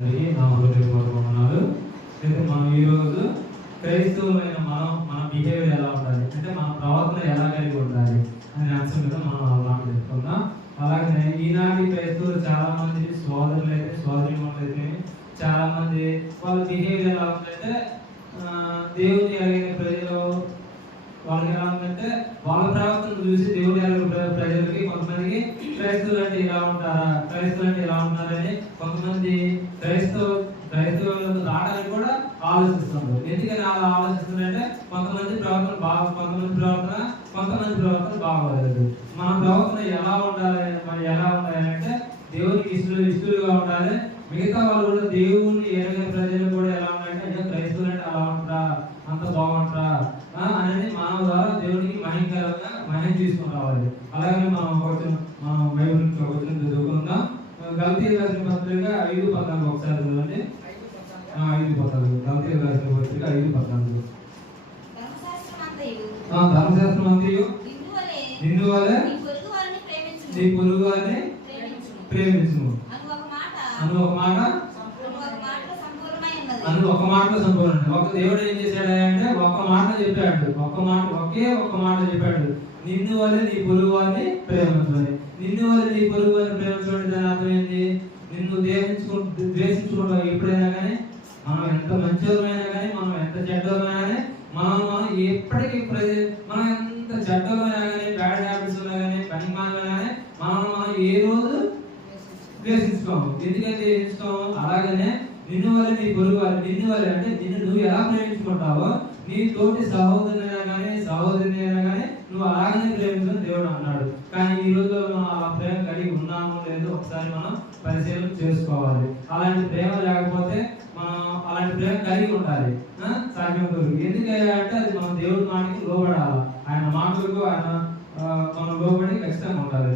అందరికీ నా హృదయపూర్వక వందనాలు అయితే మనం ఈరోజు క్రైస్తవులైన మనం మన బిహేవియర్ ఎలా ఉండాలి? అంటే మన ప్రవర్తన ఎలా కలిగి ఉండాలి? అనే అంశం మీద మనం అవగాహన చెప్పుకుందాం అలాగే ఈనాటి క్రైస్తవులు చాలా మంది సోదరులు అయితే సోదరులు అయితే చాలా మంది వాళ్ళ బిహేవియర్ ఎలా ఉందంటే దేవుని అడిగిన ప్రజలు వాళ్ళకి ఎలా ఉందంటే వాళ్ళ ప్రవర్తన చూసి దేవుని అడిగిన ప్రజలకి కొంతమందికి క్రైస్తవులు అంటే ఇలా ఉంటారా? క్రైస్తవులు అంటే ఇలా ఉంటారని కొంతమంది క్రైస్తవ క్రైస్తవులకు రావడానికి కూడా ఆలోచిస్తున్నారు. ఎందుకని అలా ఆలోచిస్తున్నారంటే కొంతమంది ప్రవర్తన బాగా కొంతమంది ప్రవర్తన కొంతమంది ప్రవర్తన బాగోలేదు. మన ప్రవర్తన ఎలా ఉండాలి మనం ఎలా ఉండాలంటే దేవునికి ఇష్టలు ఇష్టలుగా ఉండాలి. మిగతా వాళ్ళు కూడా దేవుని ఎరగిన ప్రజలు కూడా ఎలా ఉండాలంటే అయ్యో క్రైస్తవులు అంటే అలా ఉంటారా? అంత బాగుంటారా? ఆ, అనేది మానవ ద్వారా దేవునికి మహింకరంగా మహిం తీసుకుని రావాలి. అలాగే మనం ఒక మనం బైబిల్ నుంచి ఒక చదువుకుందాం గల్తీ రాసిన పత్రిక ఐదు పద్నాలుగు ఒకసారి చదవండి. ఐదు పద్నాలుగు. గల్తీ రాసిన పత్రిక ఐదు పద్నాలుగు. ధర్మశాస్త్రం అంతయు నిన్ను వలె నీ పొరుగు వారిని అను ఒక మాట. అను ఒక మాట. అను ఒక. అను మాటలో సంపూర్ణ ఒక దేవుడు ఏం చేశాడు అంటే ఒక మాట చెప్పాడు. ఒక మాట ఒకే ఒక మాట చెప్పాడు. నిన్ను వల్ల నీ పొరుగు వారిని ప్రేమించమని. నిన్ను వల్ల నీ పొరుగు ద్వేషించుకుంటావు ఎప్పుడైనా కానీ మనం ఎంత మంచివారమైనా కానీ మనం ఎంత చెడ్డమైనా కానీ మనం మనం ఎప్పటికీ ప్రతి మనం ఎంత చెడ్డమైనా కానీ బ్యాడ్ హ్యాబిట్స్ ఉన్నా కానీ పని మానమైనా కానీ మనం మనం ఏ రోజు ద్వేషించుకోము. ఎందుకంటే ద్వేషించుకోము? అలాగనే నిన్ను వల్ల నీ పొరుగు వారు నిన్ను వల్ల అంటే నిన్ను నువ్వు ఎలా ప్రేమించుకుంటావో నీ తోటి సహోదరునైనా కానీ సహోదరిని అయినా కానీ నువ్వు అలాగనే ప్రేమించని దేవుడు అన్నాడు. కానీ ఈ రోజుల్లో కలిగి ఉన్నామో లేదో. ఒకసారి మనం పరిశీలన చేసుకోవాలి. అలాంటి ప్రేమ లేకపోతే మనం అలాంటి ప్రేమ కలిగి ఉండాలి. సాధ్యం కొరకు ఎందుకంటే అది మనం దేవుడి మాటకి లోబడాలి. ఆయన మాటలకు ఆయన మనం లోబడి ఖచ్చితంగా ఉండాలి.